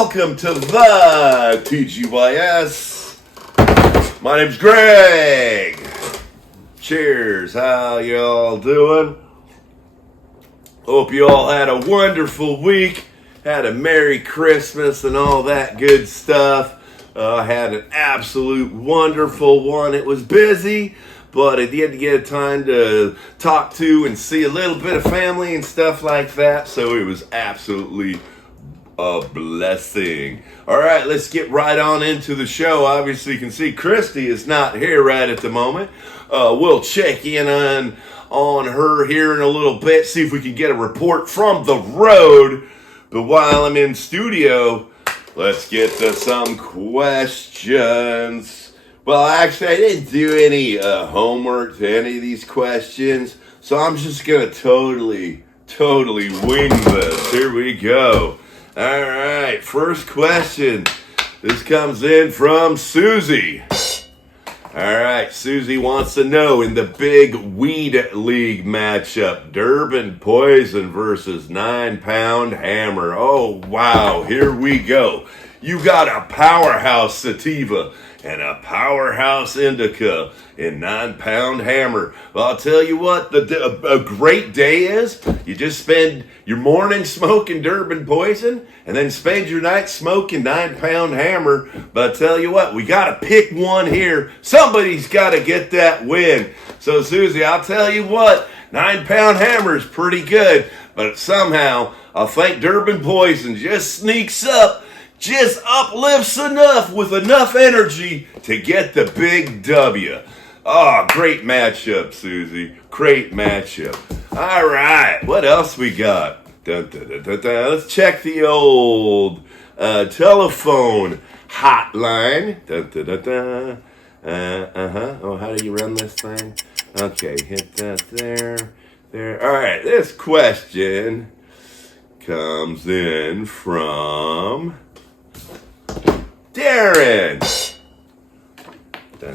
welcome to the Tgys. My name's Greg. Cheers, how y'all doing? Hope you all had a wonderful week, had a Merry Christmas and all that good stuff. Had an absolute wonderful one. It was busy, but I did get time to talk to and see a little bit of family and stuff like that, so it was absolutely a blessing. All right, let's get right on into the show. Obviously, you can see Christy is not here right at the moment. We'll check in on her here in a little bit, see if we can get a report from the road. But while I'm in studio, let's get to some questions. Well, actually, I didn't do any homework to any of these questions, so I'm just going to totally wing this. Here we go. All right, first question. This comes in from Susie. All right, Susie wants to know, in the big weed league matchup, Durban Poison versus 9-Pound Hammer. Oh, wow, here we go. You got a powerhouse sativa and a powerhouse indica in 9-Pound Hammer. Well, I'll tell you what, a great day is, you just spend your morning smoking Durban Poison and then spend your night smoking 9-Pound Hammer. But I'll tell you what, we got to pick one here. Somebody's got to get that win. So, Susie, I'll tell you what, 9-Pound Hammer is pretty good, but somehow I think Durban Poison just sneaks up, just uplifts enough with enough energy to get the big W. Oh, great matchup, Susie. Great matchup. All right, what else we got? Let's check the old telephone hotline. Oh, how do you run this thing? Okay, hit that there. All right, this question comes in from Darren. All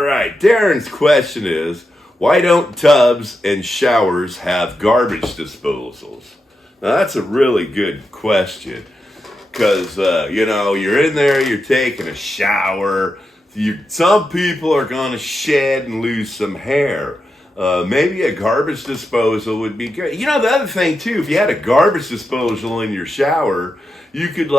right, Darren's question is, why don't tubs and showers have garbage disposals? Now, that's a really good question, because, you're in there, you're taking a shower. Some people are going to shed and lose some hair. Maybe a garbage disposal would be good. The other thing, too, if you had a garbage disposal in your shower, you could,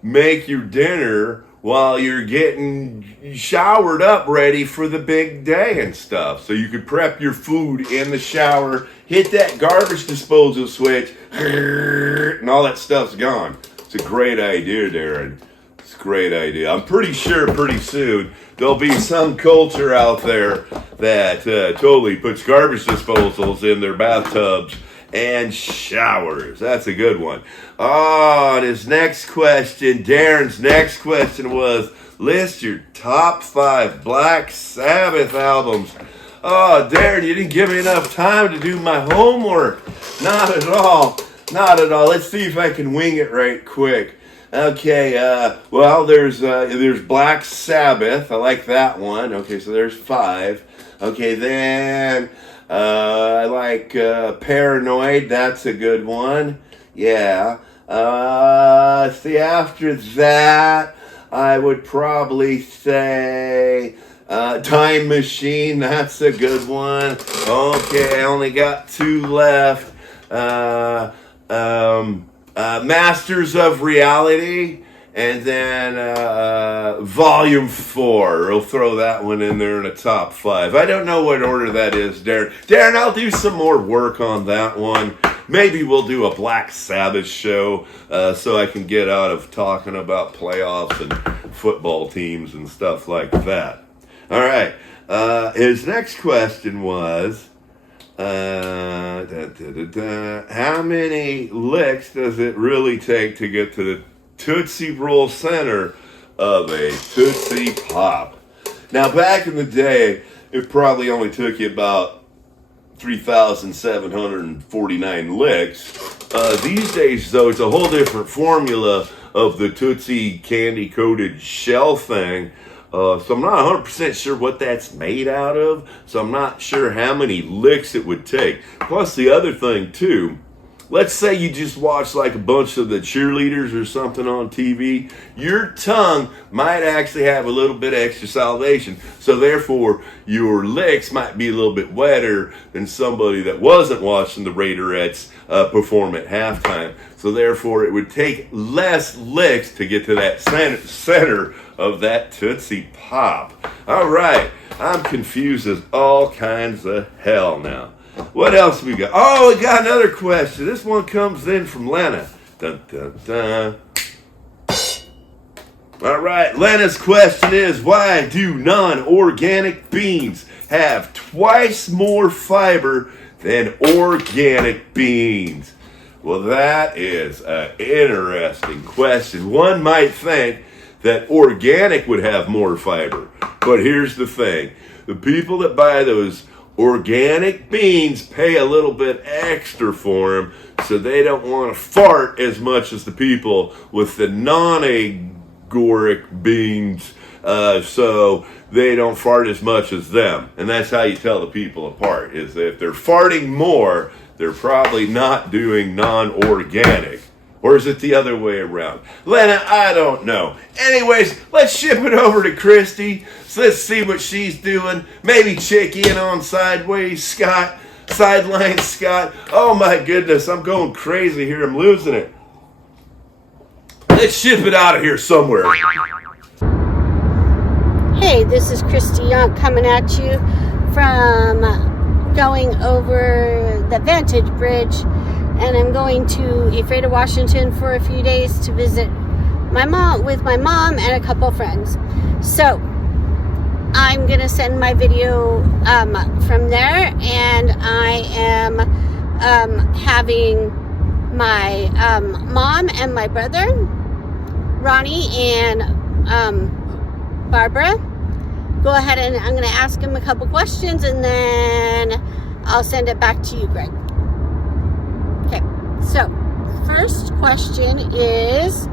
make your dinner while you're getting showered up ready for the big day and stuff. So you could prep your food in the shower, hit that garbage disposal switch, and all that stuff's gone. It's a great idea, Darren. It's a great idea. I'm pretty sure pretty soon there'll be some culture out there that totally puts garbage disposals in their bathtubs and showers. That's a good one. Oh, and his next question, Darren's next question was, list your top 5 Black Sabbath albums. Oh, Darren, you didn't give me enough time to do my homework. Not at all. Not at all. Let's see if I can wing it right quick. Okay, well, there's Black Sabbath. I like that one. Okay, so there's 5. Okay, then I like Paranoid. That's a good one. Yeah. See, after that, I would probably say Time Machine. That's a good one. Okay, I only got 2 left. Masters of Reality, and then Volume 4. We'll throw that one in there in the top 5. I don't know what order that is, Darren. Darren, I'll do some more work on that one. Maybe we'll do a Black Sabbath show so I can get out of talking about playoffs and football teams and stuff like that. All right. His next question was, how many licks does it really take to get to the Tootsie Roll center of a Tootsie Pop? Now, back in the day, it probably only took you about 3,749 licks. These days, though, it's a whole different formula of the Tootsie candy-coated shell thing. So I'm not 100% sure what that's made out of. So I'm not sure how many licks it would take. Plus, the other thing, too, let's say you just watch like a bunch of the cheerleaders or something on TV, your tongue might actually have a little bit of extra salivation. So therefore, your licks might be a little bit wetter than somebody that wasn't watching the Raiderettes perform at halftime. So therefore, it would take less licks to get to that center of that Tootsie Pop. All right, I'm confused as all kinds of hell now. What else we got? Oh, we got another question. This one comes in from Lena. Dun, dun, dun. All right, Lena's question is, why do non-organic beans have twice more fiber than organic beans? Well, that is an interesting question. One might think that organic would have more fiber, but here's the thing. The people that buy those organic beans pay a little bit extra for them, so they don't want to fart as much as the people with the non-agoric beans, so they don't fart as much as them. And that's how you tell the people apart, is that if they're farting more, they're probably not doing non-organic. Or is it the other way around? Lena, I don't know. Anyways, let's ship it over to Christy. So let's see what she's doing. Maybe check in on Sideways Scott. Sideline Scott. Oh my goodness, I'm going crazy here. I'm losing it. Let's ship it out of here somewhere. Hey, this is Christy Young coming at you from going over the Vantage Bridge. And I'm going to Ephrata, Washington for a few days to visit my mom and a couple friends. So I'm going to send my video from there, and I am having my mom and my brother, Ronnie and Barbara, go ahead, and I'm going to ask them a couple questions, and then I'll send it back to you, Greg. Okay, so first question is,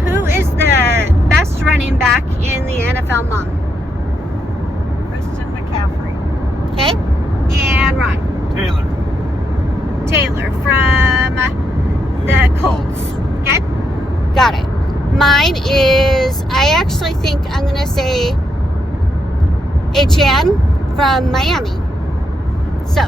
who is the best running back in the NFL, Mom? Christian McCaffrey. Okay, and Ron? Taylor from the Colts. Okay, got it. Mine is, I actually think I'm going to say Etienne from Miami. So,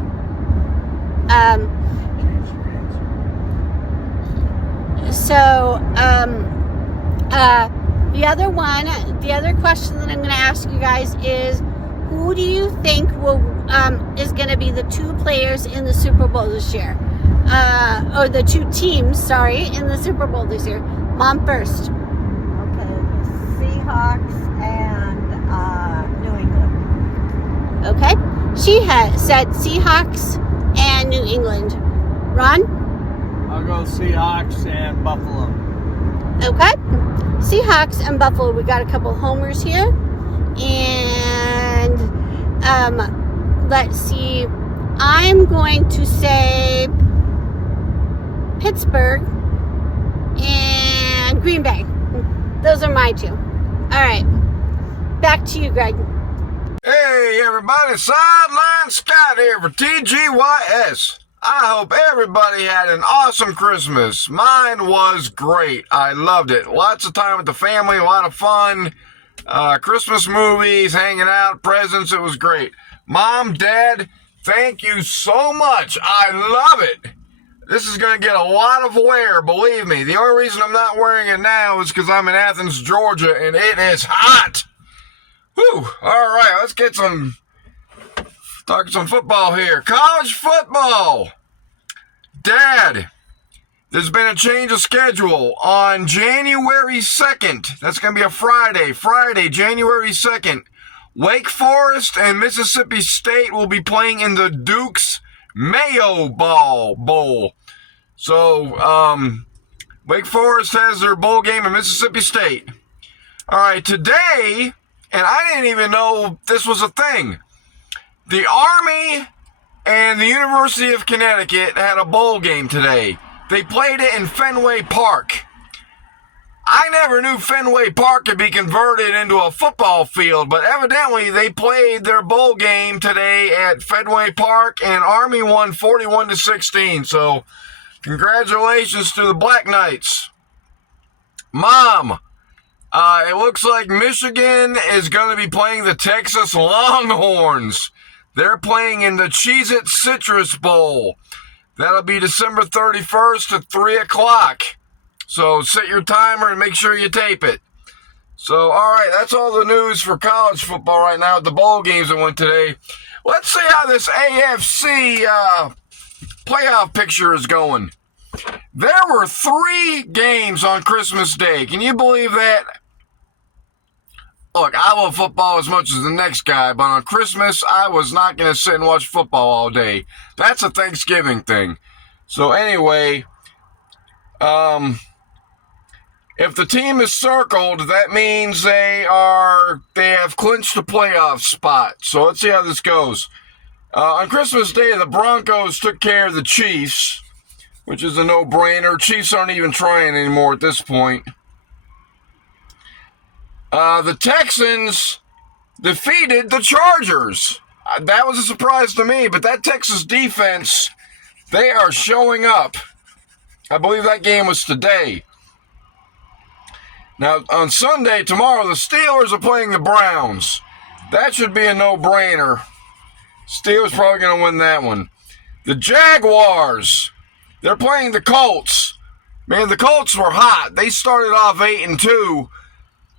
the other question that I'm going to ask you guys is, who do you think is going to be the two players in the Super Bowl this year? Or the two teams, in the Super Bowl this year. Mom first. Okay, the Seahawks and New England. Okay. She had said Seahawks and New England. Ron? I'll go Seahawks and Buffalo. Okay. Seahawks and Buffalo. We got a couple homers here. And let's see. I'm going to say Pittsburgh and Green Bay. Those are my two. All right. Back to you, Greg. Hey everybody, Sideline Scott here for Tgys. I hope everybody had an awesome Christmas. Mine was great. I loved it. Lots of time with the family, a lot of fun. Christmas movies, hanging out, presents. It was great. Mom, Dad, thank you so much. I love it. This is going to get a lot of wear, believe me. The only reason I'm not wearing it now is because I'm in Athens, Georgia, and it is hot. Whew. All right, let's get talking some football here. College football. Dad, there's been a change of schedule on January 2nd. That's going to be a Friday, January 2nd. Wake Forest and Mississippi State will be playing in the Duke's Mayo Bowl. So, Wake Forest has their bowl game in Mississippi State. All right, today, and I didn't even know this was a thing, the Army and the University of Connecticut had a bowl game today. They played it in Fenway Park. I never knew Fenway Park could be converted into a football field, but evidently they played their bowl game today at Fenway Park, and Army won 41-16. So, congratulations to the Black Knights. Mom, it looks like Michigan is going to be playing the Texas Longhorns. They're playing in the Cheez-It Citrus Bowl. That'll be December 31st at 3 o'clock. So set your timer and make sure you tape it. So, all right, that's all the news for college football right now. The bowl games that went today. Let's see how this AFC playoff picture is going. There were 3 games on Christmas Day. Can you believe that? Look, I love football as much as the next guy, but on Christmas, I was not going to sit and watch football all day. That's a Thanksgiving thing. So anyway, if the team is circled, that means they have clinched a playoff spot. So let's see how this goes. On Christmas Day, the Broncos took care of the Chiefs, which is a no-brainer. Chiefs aren't even trying anymore at this point. The Texans defeated the Chargers. That was a surprise to me, but that Texas defense, they are showing up. I believe that game was today. Now, on Sunday, tomorrow, the Steelers are playing the Browns. That should be a no-brainer. Steelers probably going to win that one. The Jaguars, they're playing the Colts. Man, the Colts were hot. They started off 8-2,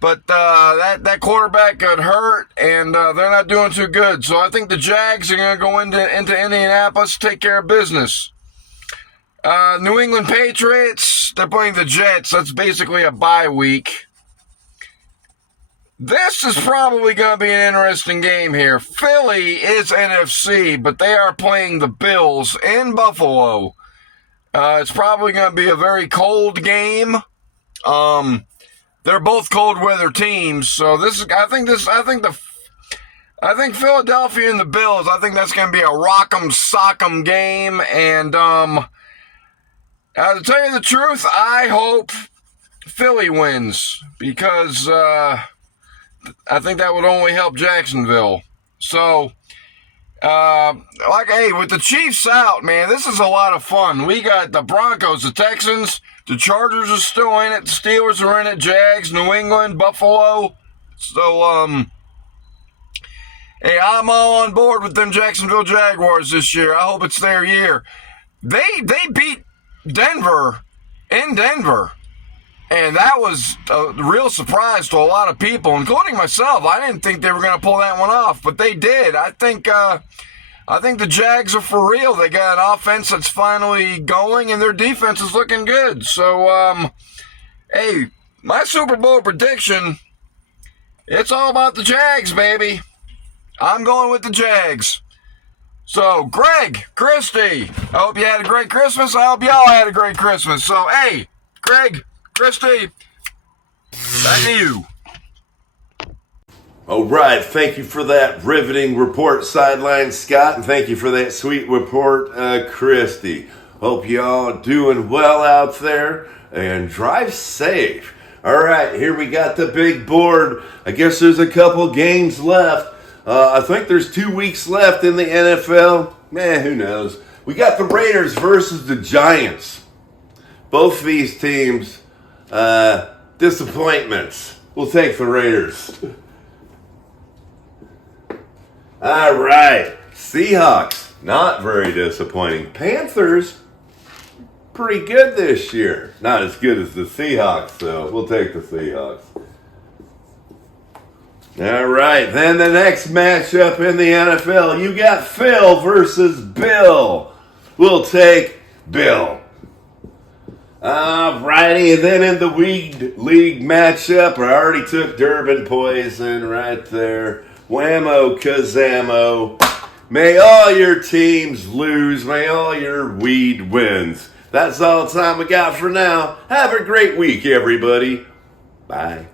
but that quarterback got hurt, and they're not doing too good. So I think the Jags are going to go into Indianapolis, take care of business. New England Patriots, they're playing the Jets. That's basically a bye week. This is probably going to be an interesting game here. Philly is NFC, but they are playing the Bills in Buffalo. It's probably going to be a very cold game. They're both cold weather teams, so I think Philadelphia and the Bills, I think that's going to be a rock'em sock'em game, and to tell you the truth, I hope Philly wins, because I think that would only help Jacksonville. So, with the Chiefs out, man, this is a lot of fun. We got the Broncos, the Texans, the Chargers are still in it, the Steelers are in it, Jags, New England, Buffalo. So, hey, I'm all on board with them Jacksonville Jaguars this year. I hope it's their year. They beat Denver in Denver, and that was a real surprise to a lot of people, including myself. I didn't think they were going to pull that one off, but they did. I think the Jags are for real. They got an offense that's finally going, and their defense is looking good. So, hey, my Super Bowl prediction, it's all about the Jags, baby. I'm going with the Jags. So, Greg, Christy, I hope you had a great Christmas. I hope y'all had a great Christmas. So, hey, Greg, Christy, back to you. All right, thank you for that riveting report, Sideline Scott, and thank you for that sweet report, Christy. Hope y'all doing well out there, and drive safe. All right, here we got the big board. I guess there's a couple games left. I think there's 2 weeks left in the NFL. Who knows? We got the Raiders versus the Giants. Both these teams, disappointments. We'll take the Raiders. All right. Seahawks, not very disappointing. Panthers, pretty good this year. Not as good as the Seahawks, though. We'll take the Seahawks. All right, then the next matchup in the NFL, you got Phil versus Bill. We'll take Bill. All righty, and then in the league matchup, I already took Durbin Poison right there. Whammo Kazamo. May all your teams lose. May all your weed wins. That's all the time we got for now. Have a great week, everybody. Bye.